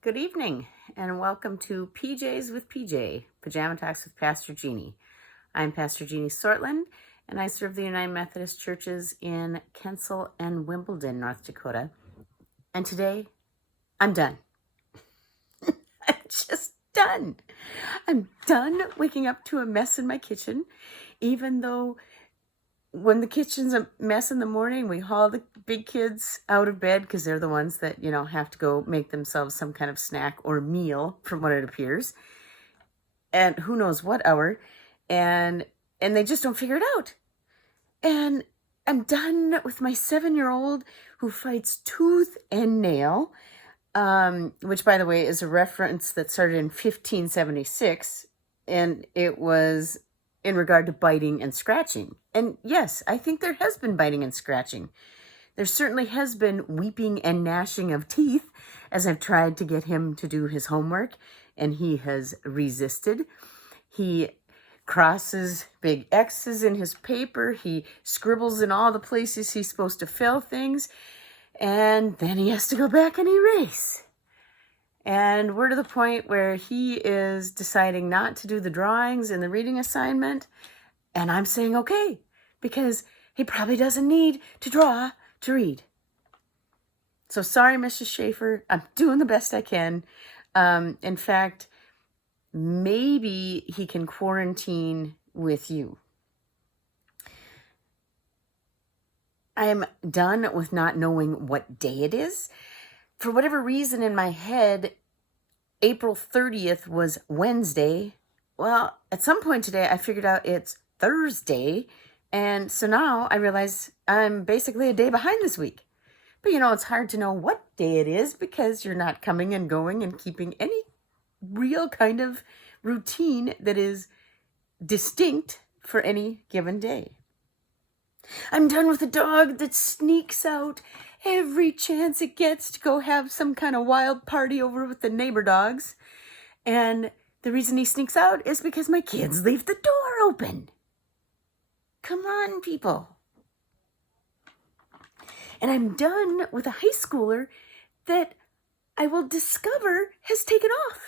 Good evening, and welcome to PJs with PJ, Pajama Talks with Pastor Jeannie. I'm Pastor Jeannie Sortland, and I serve the United Methodist Churches in Kensal and Wimbledon, North Dakota. And today, I'm done. I'm just done. I'm done waking up to a mess in my kitchen, even though when the kitchen's a mess in the morning, we haul the big kids out of bed because they're the ones that, have to go make themselves some kind of snack or meal from what it appears. And who knows what hour. And they just don't figure it out. And I'm done with my 7-year-old who fights tooth and nail, which, by the way, is a reference that started in 1576. And it was in regard to biting and scratching. And yes, I think there has been biting and scratching. There certainly has been weeping and gnashing of teeth as I've tried to get him to do his homework, and he has resisted. He crosses big X's in his paper. He scribbles in all the places he's supposed to fill things, and then he has to go back and erase. And we're to the point where he is deciding not to do the drawings and the reading assignment. And I'm saying, okay, because he probably doesn't need to draw to read. So sorry, Mrs. Schaefer. I'm doing the best I can. In fact, maybe he can quarantine with you. I'm done with not knowing what day it is. For whatever reason in my head, April 30th was Wednesday. Well, at some point today, I figured out it's Thursday. And so now I realize I'm basically a day behind this week. But it's hard to know what day it is because you're not coming and going and keeping any real kind of routine that is distinct for any given day. I'm done with a dog that sneaks out every chance it gets to go have some kind of wild party over with the neighbor dogs. And the reason he sneaks out is because my kids leave the door open. Come on, people. And I'm done with a high schooler that I will discover has taken off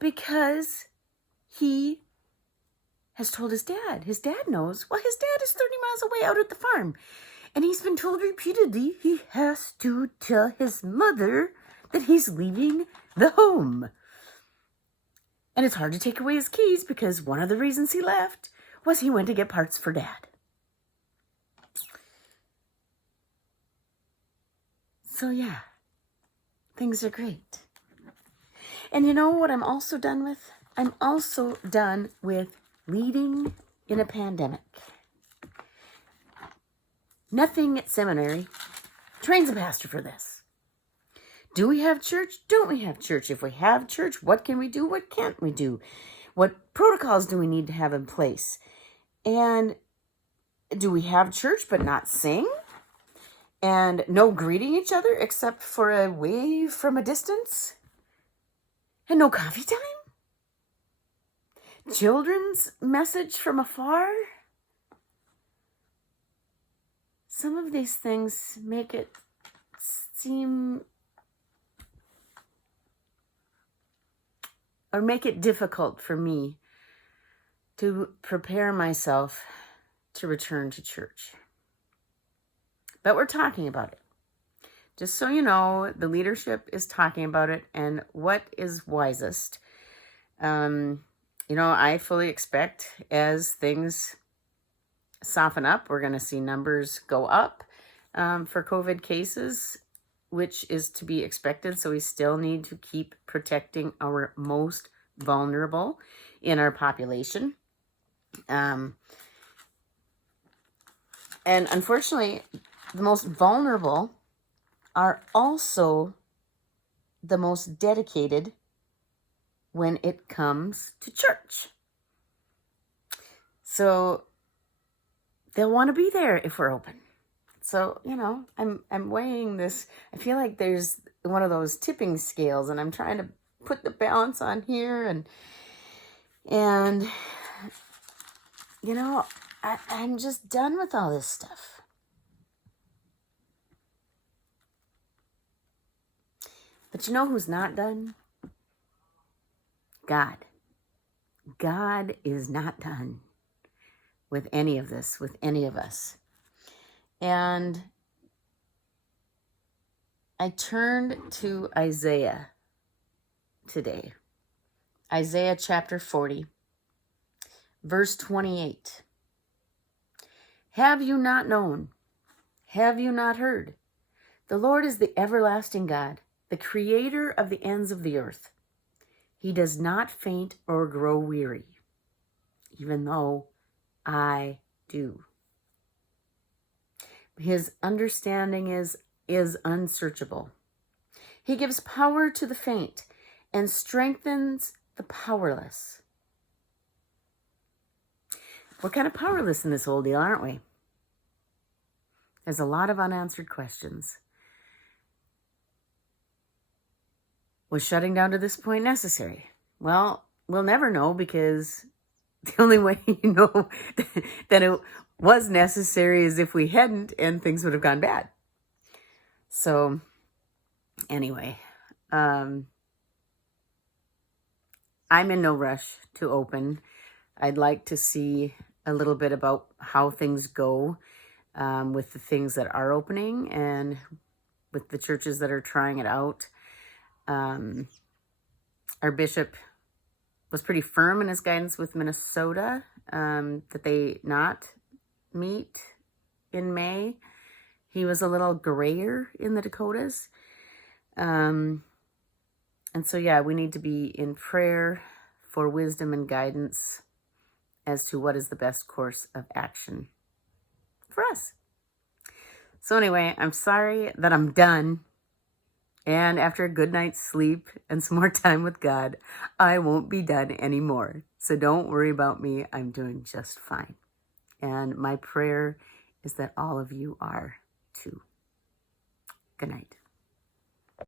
because he has told his dad. His dad knows. Well, his dad is 30 miles away out at the farm. And he's been told repeatedly he has to tell his mother that he's leaving the home. And it's hard to take away his keys because one of the reasons he left was he went to get parts for Dad. So yeah, things are great. And you know what I'm also done with? I'm also done with leading in a pandemic. Nothing at seminary trains a pastor for this. Do we have church? Don't we have church? If we have church, what can we do? What can't we do? What protocols do we need to have in place? And do we have church but not sing? And no greeting each other except for a wave from a distance? And no coffee time? Children's message from afar? Some of these things make it seem or make it difficult for me to prepare myself to return to church. But we're talking about it. Just so you know, the leadership is talking about it and what is wisest. I fully expect as things soften up, we're going to see numbers go up for COVID cases, which is to be expected. So we still need to keep protecting our most vulnerable in our population. And unfortunately, the most vulnerable are also the most dedicated when it comes to church. So they'll want to be there if we're open. So, I'm weighing this. I feel like there's one of those tipping scales and I'm trying to put the balance on here and I'm just done with all this stuff. But you know who's not done? God. God is not done with any of this, with any of us. And I turned to Isaiah today. Isaiah chapter 40, verse 28. Have you not known? Have you not heard? The Lord is the everlasting God, the creator of the ends of the earth. He does not faint or grow weary, even though I do. His understanding is unsearchable. He gives power to the faint and strengthens the powerless. We're kind of powerless in this whole deal, aren't we? There's a lot of unanswered questions. Was shutting down to this point necessary? Well, we'll never know, because the only way you know that it was necessary is if we hadn't, and things would have gone bad. So anyway, I'm in no rush to open. I'd like to see a little bit about how things go with the things that are opening and with the churches that are trying it out. Our bishop was pretty firm in his guidance with Minnesota that they not meet in May. He was a little grayer in the Dakotas. And so, yeah, we need to be in prayer for wisdom and guidance as to what is the best course of action for us. So anyway, I'm sorry that I'm done. And after a good night's sleep and some more time with God, I won't be done anymore. So don't worry about me. I'm doing just fine. And my prayer is that all of you are too. Good night.